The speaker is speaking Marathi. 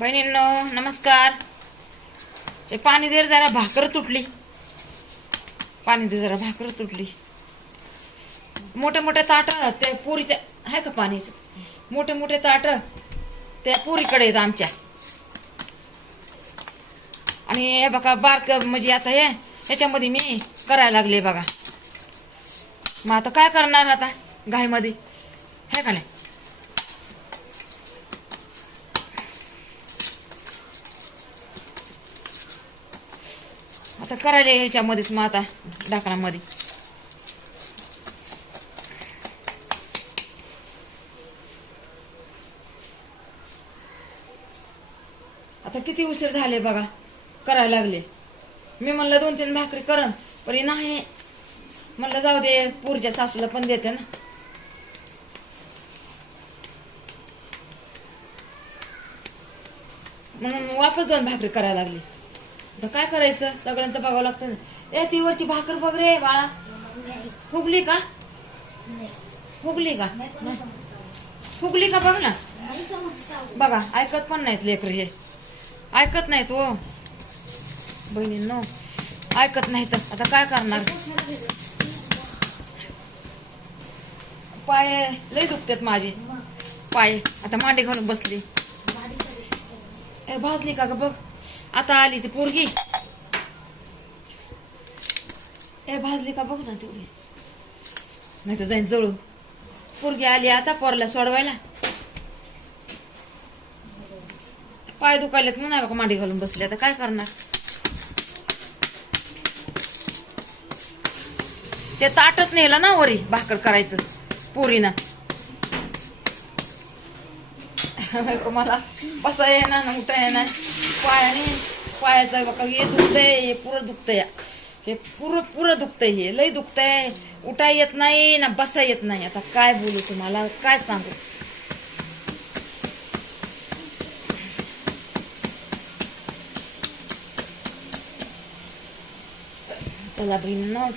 बहिणींनो नमस्कार. ते पाणी दे जरा, भाकर तुटली. पाणी दे जरा, भाकर तुटली. मोठे मोठे ताट त्या पुरीच्या आहे का पाणीच. मोठे मोठे ताट त्या पुरीकडे आहेत आमच्या. आणि हे बघा बारक म्हणजे आता ह्याच्यामध्ये मी करायला लागले बघा. मग आता काय करणार आता घाईमध्ये है का नाही. आता करायला ह्याच्यामध्येच मग आता ढाकणामध्ये. आता किती उशीर झाले बघा करायला लागले. मी म्हणलं 2-3 भाकरी करन पण नाही म्हणलं जाऊ दे पुरच्या सासूला पण देते ना. म्हणून वापस 2 भाकरी करायला लागली. आता काय करायचं सगळ्यांचं बघावं लागतं ना. ए ती वरची भाकर बघ रे बाळा. फुगली का? फुगली का? फुगली का बघ ना. बघा ऐकत पण नाहीत लेकर. हे ऐकत नाहीत हो बहिणींनो, ऐकत नाहीत. आता काय करणार. पाय लय दुखतात माझे पाय. आता मांडी घालून बसली. ए भाजली का ग बघ. आता आली ती पोरगी. ए भाजली का बघ ना तेवढी, नाही तर जाईन जळून. पोरगी आली आता पोरला सोडवायला. पाय दुखायलेत म्हणून नाही बघा मांडी घालून बसली. आता काय करणार. ते ताटच नेलं ना वरी भाकर करायचं पुरीनं. मला बसा येणार ना उठा येणार. पायाने पायाचं बघा हे दुखतंय. हे पुरं दुखतंय. हे पुरं दुखतंय. हे लय दुखतंय. उठा येत नाही ना बसा येत नाही. आता काय बोलू तुम्हाला, काय सांगू. चला बहिणींनो